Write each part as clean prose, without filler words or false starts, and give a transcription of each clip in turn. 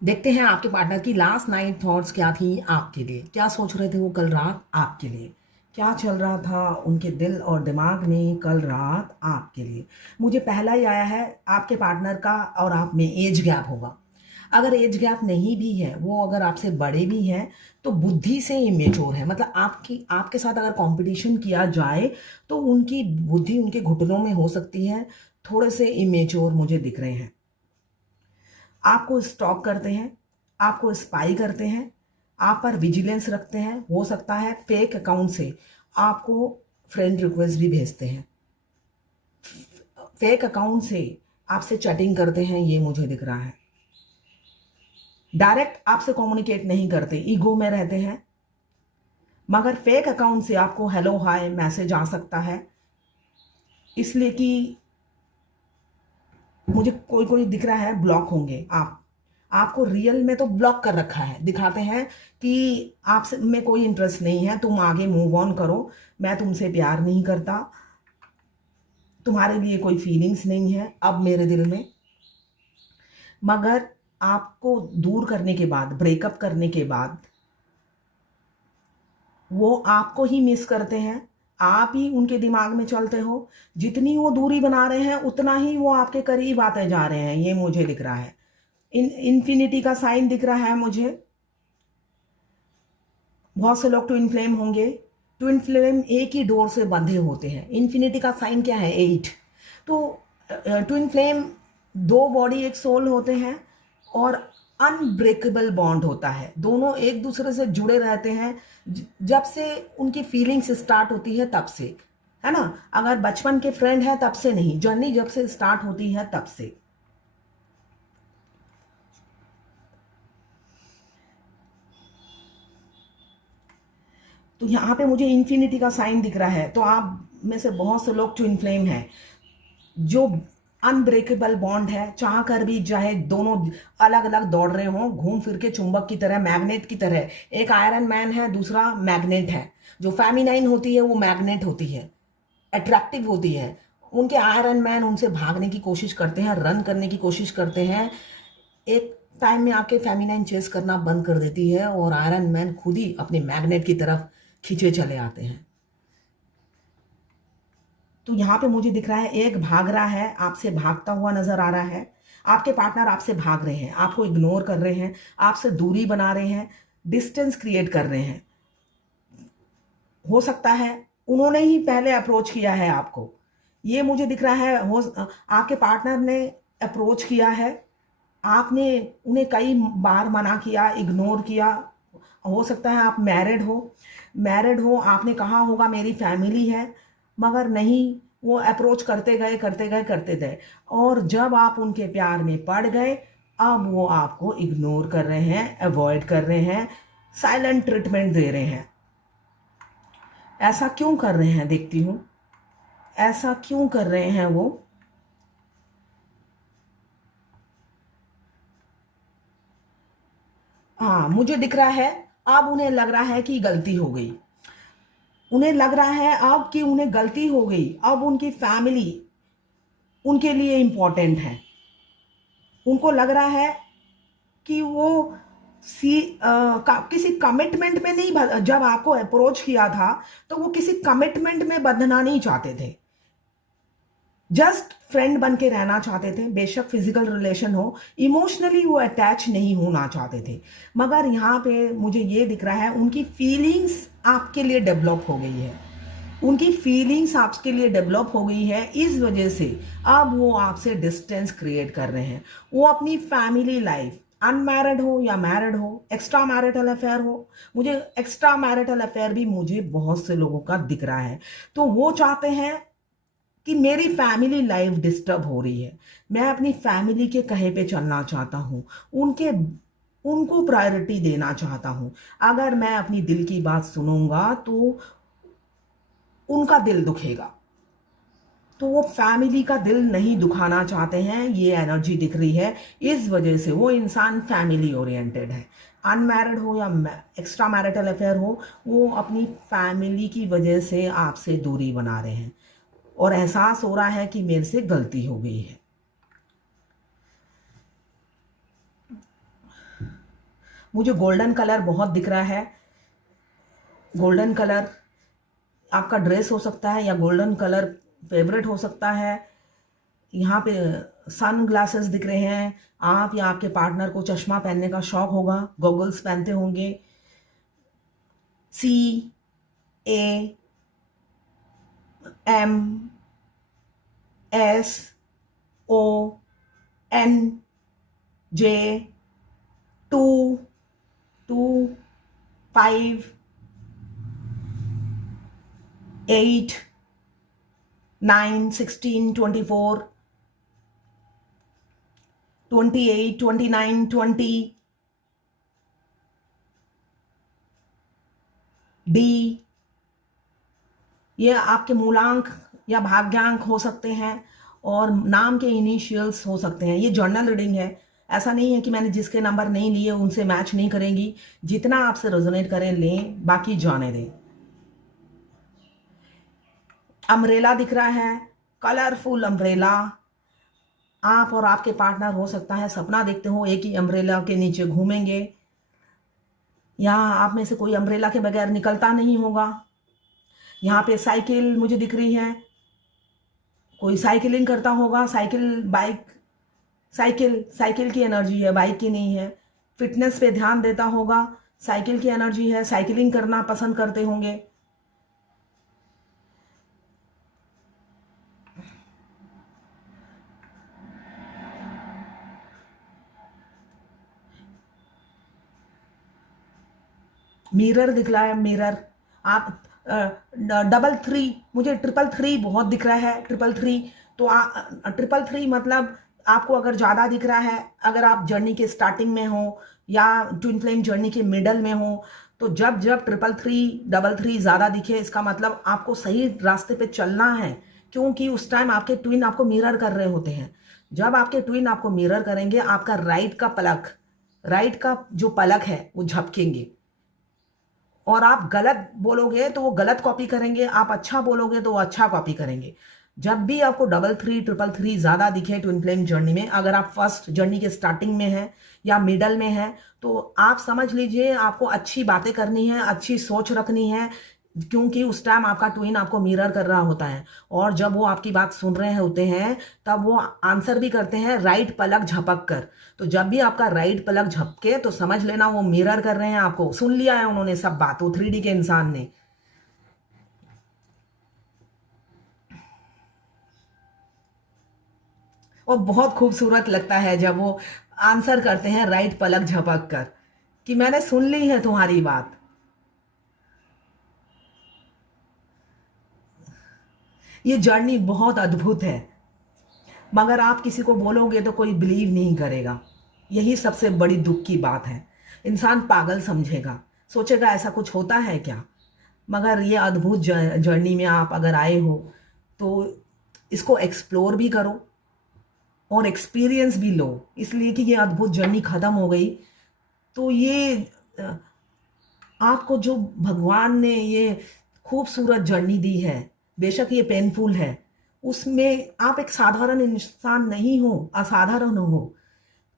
देखते हैं आपके पार्टनर की लास्ट नाइट थॉट्स क्या थी आपके लिए। क्या सोच रहे थे वो कल रात आपके लिए। क्या चल रहा था उनके दिल और दिमाग में कल रात आपके लिए। मुझे पहला ही आया है आपके पार्टनर का और आप में एज गैप होगा। अगर एज गैप नहीं भी है, वो अगर आपसे बड़े भी हैं तो बुद्धि से इमेच्योर है। मतलब आपके साथ अगर कंपटीशन किया जाए तो उनकी बुद्धि उनके घुटनों में हो सकती है। थोड़े से इमेच्योर मुझे दिख रहे हैं। आपको स्टॉक करते हैं, आपको स्पाई करते हैं, आप पर विजिलेंस रखते हैं। हो सकता है फेक अकाउंट से आपको फ्रेंड रिक्वेस्ट भी भेजते हैं। फेक अकाउंट से आपसे चैटिंग करते हैं, ये मुझे दिख रहा है। डायरेक्ट आपसे कम्युनिकेट नहीं करते, ईगो में रहते हैं। मगर फेक अकाउंट से आपको हेलो हाय मैसेज आ सकता है, इसलिए कि मुझे कोई कोई दिख रहा है ब्लॉक होंगे आप। आपको रियल में तो ब्लॉक कर रखा है, दिखाते हैं कि आपसे में कोई इंटरेस्ट नहीं है, तुम आगे मूव ऑन करो, मैं तुमसे प्यार नहीं करता, तुम्हारे लिए कोई फीलिंग्स नहीं है अब मेरे दिल में। मगर आपको दूर करने के बाद, ब्रेकअप करने के बाद, वो आपको ही मिस करते हैं। आप ही उनके दिमाग में चलते हो। जितनी वो दूरी बना रहे हैं उतना ही वो आपके करीब आते जा रहे हैं, ये मुझे दिख रहा है। इन्फिनिटी का साइन दिख रहा है मुझे। बहुत से लोग ट्विन फ्लेम होंगे। ट्विन फ्लेम एक ही डोर से बंधे होते हैं। इन्फिनिटी का साइन क्या है? 8। तो ट्विन फ्लेम दो बॉडी एक सोल होते हैं और अनब्रेकेबल बॉन्ड होता है। दोनों एक दूसरे से जुड़े रहते हैं जब से उनकी फीलिंग्स स्टार्ट होती है तब से, है ना। अगर बचपन के फ्रेंड है तब से नहीं, जर्नी जब से स्टार्ट होती है तब से। तो यहाँ पे मुझे इन्फिनिटी का साइन दिख रहा है। तो आप में से बहुत से लोग ट्विन फ्लेम हैं जो अनब्रेकेबल बॉन्ड है, चाह कर भी चाहे दोनों अलग अलग दौड़ रहे हों, घूम फिर के चुंबक की तरह, मैग्नेट की तरह। एक आयरन मैन है, दूसरा मैग्नेट है। जो फेमिनाइन होती है वो मैग्नेट होती है, अट्रैक्टिव होती है। उनके आयरन मैन उनसे भागने की कोशिश करते हैं, रन करने की कोशिश करते हैं। एक टाइम में आके फेमिनाइन चेस करना बंद कर देती है और आयरन मैन खुद ही अपने मैग्नेट की तरफ खींचे चले आते हैं। तो यहाँ पे मुझे दिख रहा है एक भाग रहा है, आपसे भागता हुआ नजर आ रहा है। आपके पार्टनर आपसे भाग रहे हैं, आपको इग्नोर कर रहे हैं, आपसे दूरी बना रहे हैं, डिस्टेंस क्रिएट कर रहे हैं। हो सकता है उन्होंने ही पहले अप्रोच किया है आपको, ये मुझे दिख रहा है। हो आपके पार्टनर ने अप्रोच किया है, आपने उन्हें कई बार मना किया, इग्नोर किया। हो सकता है आप मैरिड हो, आपने कहा होगा मेरी फैमिली है, मगर नहीं, वो अप्रोच करते गए करते गए करते गए, और जब आप उनके प्यार में पड़ गए, अब वो आपको इग्नोर कर रहे हैं, अवॉइड कर रहे हैं, साइलेंट ट्रीटमेंट दे रहे हैं। ऐसा क्यों कर रहे हैं? देखती हूँ ऐसा क्यों कर रहे हैं वो। हाँ, मुझे दिख रहा है अब उन्हें लग रहा है कि गलती हो गई। उन्हें लग रहा है अब कि उन्हें गलती हो गई। अब उनकी फैमिली उनके लिए इम्पोर्टेंट है। उनको लग रहा है कि वो किसी कमिटमेंट में नहीं जब आपको अप्रोच किया था तो वो किसी कमिटमेंट में बंधना नहीं चाहते थे, जस्ट फ्रेंड बन के रहना चाहते थे। बेशक फिजिकल रिलेशन हो, इमोशनली वो अटैच नहीं होना चाहते थे। मगर यहाँ पे मुझे ये दिख रहा है उनकी फीलिंग्स आपके लिए डेवलप हो गई है। उनकी फीलिंग्स आपके लिए डेवलप हो गई है, इस वजह से अब वो आपसे डिस्टेंस क्रिएट कर रहे हैं। वो अपनी फैमिली लाइफ, अनमैरिड हो या मैरिड हो, एक्स्ट्रा मैरिटल अफेयर हो, मुझे एक्स्ट्रा मैरिटल अफेयर भी मुझे बहुत से लोगों का दिख रहा है। तो वो चाहते हैं कि मेरी फैमिली लाइफ डिस्टर्ब हो रही है, मैं अपनी फैमिली के कहे पे चलना चाहता हूँ, उनके उनको प्रायोरिटी देना चाहता हूँ। अगर मैं अपनी दिल की बात सुनूंगा तो उनका दिल दुखेगा। तो वो फैमिली का दिल नहीं दुखाना चाहते हैं, ये एनर्जी दिख रही है। इस वजह से वो इंसान फैमिली ओरिएंटेड है। अनमैरिड हो या एक्स्ट्रा मैरिटल अफेयर हो, वो अपनी फैमिली की वजह से आपसे दूरी बना रहे हैं और एहसास हो रहा है कि मेरे से गलती हो गई है। मुझे गोल्डन कलर बहुत दिख रहा है। गोल्डन कलर आपका ड्रेस हो सकता है या गोल्डन कलर फेवरेट हो सकता है। यहाँ पे सन ग्लासेस दिख रहे हैं। आप या आपके पार्टनर को चश्मा पहनने का शौक होगा, गॉगल्स पहनते होंगे। CAMS, ON, 2, 5, 8, 9, 16, 24, 28, 29, 20, D। ये आपके मूलांक या भाग्यांक हो सकते हैं और नाम के इनिशियल्स हो सकते हैं। ये जर्नल रीडिंग है, ऐसा नहीं है कि मैंने जिसके नंबर नहीं लिए उनसे मैच नहीं करेंगी। जितना आपसे रेजोनेट करें लें, बाकी जाने दें। अम्ब्रेला दिख रहा है, कलरफुल अम्ब्रेला। आप और आपके पार्टनर हो सकता है सपना देखते हो एक ही अम्ब्रेला के नीचे घूमेंगे, या आप में से कोई अम्ब्रेला के बगैर निकलता नहीं होगा। यहाँ पे साइकिल मुझे दिख रही है, कोई साइकिलिंग करता होगा। साइकिल, बाइक, साइकिल की एनर्जी है, बाइक की नहीं है। फिटनेस पे ध्यान देता होगा, साइकिल की एनर्जी है। साइकिलिंग करना पसंद करते होंगे। मिरर दिख रहा है, मिरर। आप डबल थ्री, मुझे ट्रिपल थ्री बहुत दिख रहा है। ट्रिपल थ्री तो ट्रिपल थ्री मतलब आपको अगर ज़्यादा दिख रहा है, अगर आप जर्नी के स्टार्टिंग में हो या ट्विन फ्लेम जर्नी के मिडल में हो, तो जब जब ट्रिपल थ्री, डबल थ्री ज़्यादा दिखे, इसका मतलब आपको सही रास्ते पे चलना है, क्योंकि उस टाइम आपके ट्विन आपको मिरर कर रहे होते हैं। जब आपके ट्विन आपको मिरर करेंगे, आपका राइट का जो पलक है वो झपकेंगे, और आप गलत बोलोगे तो वो गलत कॉपी करेंगे, आप अच्छा बोलोगे तो वो अच्छा कॉपी करेंगे। जब भी आपको डबल थ्री, ट्रिपल थ्री ज़्यादा दिखे ट्विन फ्लेम जर्नी में, अगर आप फर्स्ट जर्नी के स्टार्टिंग में हैं या मिडल में हैं, तो आप समझ लीजिए आपको अच्छी बातें करनी है, अच्छी सोच रखनी है, क्योंकि उस टाइम आपका ट्विन आपको मिरर कर रहा होता है। और जब वो आपकी बात सुन रहे होते हैं, तब वो आंसर भी करते हैं राइट पलक झपक कर। तो जब भी आपका राइट पलक झपके तो समझ लेना वो मिरर कर रहे हैं आपको। सुन लिया है उन्होंने सब बात, वो 3D के इंसान ने। और बहुत खूबसूरत लगता है जब वो आंसर करते हैं राइट पलक झपक कर कि मैंने सुन ली है तुम्हारी बात। ये जर्नी बहुत अद्भुत है, मगर आप किसी को बोलोगे तो कोई बिलीव नहीं करेगा। यही सबसे बड़ी दुख की बात है। इंसान पागल समझेगा, सोचेगा ऐसा कुछ होता है क्या। मगर ये अद्भुत जर्नी में आप अगर आए हो तो इसको एक्सप्लोर भी करो और एक्सपीरियंस भी लो, इसलिए कि ये अद्भुत जर्नी ख़त्म हो गई तो ये आपको जो भगवान ने ये खूबसूरत जर्नी दी है, बेशक ये पेनफुल है, उसमें आप एक साधारण इंसान नहीं हो, असाधारण हो।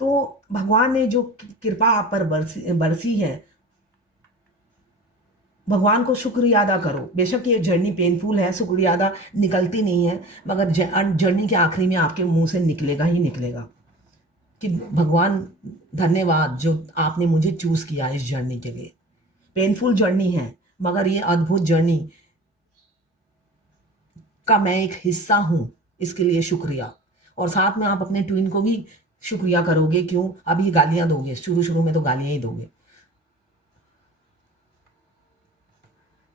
तो भगवान ने जो कृपा आप पर बरसी है, भगवान को शुक्रिया अदा करो। बेशक ये जर्नी पेनफुल है, शुक्रिया अदा निकलती नहीं है, मगर जर्नी के आखिरी में आपके मुंह से निकलेगा ही निकलेगा कि भगवान धन्यवाद जो आपने मुझे चूज़ किया इस जर्नी के लिए। पेनफुल जर्नी है, मगर ये अद्भुत जर्नी का मैं एक हिस्सा हूँ, इसके लिए शुक्रिया। और साथ में आप अपने ट्विन को भी शुक्रिया करोगे। क्यों? अभी गालियाँ दोगे, शुरू शुरू में तो गालियाँ ही दोगे,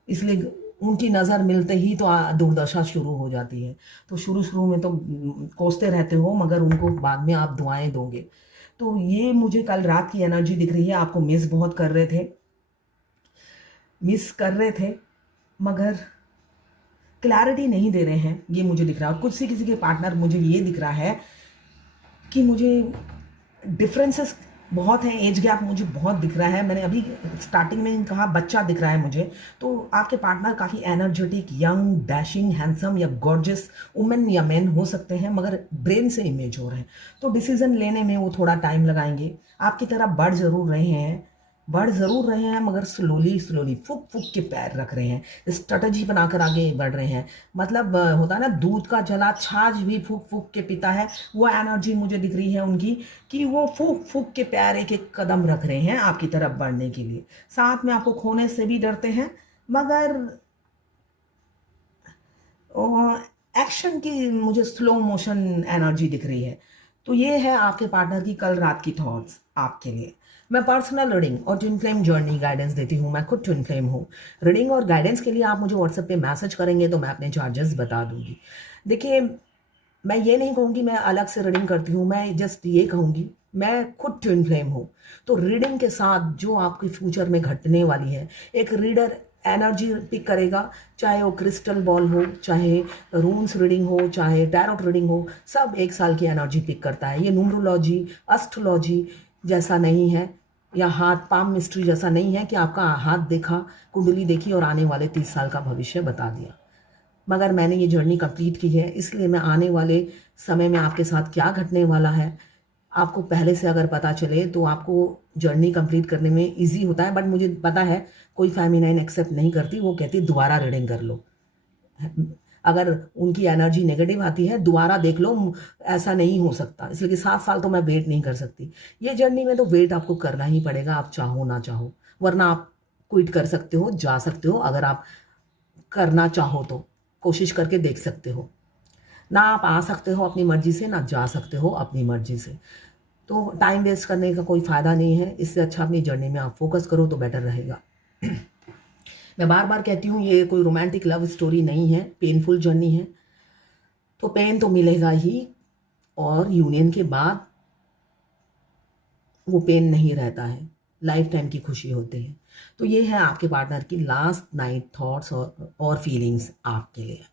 इसलिए उनकी नज़र मिलते ही तो दुर्दशा शुरू हो जाती है। तो शुरू शुरू में तो कोसते रहते हो, मगर उनको बाद में आप दुआएं दोगे। तो ये मुझे कल रात की एनर्जी दिख रही है। आपको मिस बहुत कर रहे थे, मगर क्लैरिटी नहीं दे रहे हैं, ये मुझे दिख रहा है। और कुछ से किसी के पार्टनर, मुझे ये दिख रहा है कि मुझे डिफरेंसेस बहुत हैं, एज गैप मुझे बहुत दिख रहा है। मैंने अभी स्टार्टिंग में कहा बच्चा दिख रहा है मुझे। तो आपके पार्टनर काफ़ी एनर्जेटिक, यंग, डैशिंग, हैंडसम या गॉर्जियस वुमेन या मैन हो सकते हैं, मगर ब्रेन से इमेज हो रहे हैं। तो डिसीजन लेने में वो थोड़ा टाइम लगाएंगे। आपकी तरह बढ़ ज़रूर रहे हैं, बढ़ ज़रूर रहे हैं मगर स्लोली स्लोली फूक फूक के पैर रख रहे हैं, स्ट्रेटजी बनाकर आगे बढ़ रहे हैं। मतलब होता है ना, दूध का जला छाछ भी फूक फूक के पीता है, वो एनर्जी मुझे दिख रही है उनकी कि वो फूक फूक के पैर एक एक कदम रख रहे हैं आपकी तरफ बढ़ने के लिए। साथ में आपको खोने से भी डरते हैं मगर एक्शन की मुझे स्लो मोशन एनर्जी दिख रही है। तो ये है आपके पार्टनर की कल रात की थॉट्स आपके लिए। मैं पर्सनल रीडिंग और ट्विन फ्लेम जर्नी गाइडेंस देती हूँ, मैं खुद ट्विन फ्लेम हूँ। रीडिंग और गाइडेंस के लिए आप मुझे व्हाट्सएप पे मैसेज करेंगे तो मैं अपने चार्जेस बता दूंगी। देखिए, मैं ये नहीं कहूँगी मैं अलग से रीडिंग करती हूँ, मैं जस्ट ये कहूँगी मैं खुद ट्विन फ्लेम हूँ। तो रीडिंग के साथ जो आपके फ्यूचर में घटने वाली है, एक रीडर एनर्जी पिक करेगा, चाहे वो क्रिस्टल बॉल हो, चाहे रून्स रीडिंग हो, चाहे टैरोट रीडिंग हो, सब एक साल की एनर्जी पिक करता है। ये न्यूमरोलॉजी एस्ट्रोलॉजी जैसा नहीं है, या हाथ पाम मिस्ट्री जैसा नहीं है कि आपका हाथ देखा, कुंडली देखी और आने वाले 30 साल का भविष्य बता दिया। मगर मैंने ये जर्नी कंप्लीट की है, इसलिए मैं आने वाले समय में आपके साथ क्या घटने वाला है आपको पहले से अगर पता चले तो आपको जर्नी कंप्लीट करने में इजी होता है। बट मुझे पता है कोई फेमिनाइन एक्सेप्ट नहीं करती, वो कहती है दोबारा रीडिंग कर लो। अगर उनकी एनर्जी नेगेटिव आती है दोबारा देख लो, ऐसा नहीं हो सकता, इसलिए कि 7 साल तो मैं वेट नहीं कर सकती। ये जर्नी में तो वेट आपको करना ही पड़ेगा, आप चाहो ना चाहो, वरना आप क्विट कर सकते हो, जा सकते हो। अगर आप करना चाहो तो कोशिश करके देख सकते हो। ना आप आ सकते हो अपनी मर्जी से, ना जा सकते हो अपनी मर्जी से। तो टाइम वेस्ट करने का कोई फ़ायदा नहीं है, इससे अच्छा अपनी जर्नी में आप फोकस करो तो बेटर रहेगा। मैं बार बार कहती हूँ ये कोई रोमांटिक लव स्टोरी नहीं है, पेनफुल जर्नी है। तो पेन तो मिलेगा ही, और यूनियन के बाद वो पेन नहीं रहता है, लाइफ टाइम की खुशी होती है। तो ये है आपके पार्टनर की लास्ट नाइट थॉट्स और फीलिंग्स आपके लिए।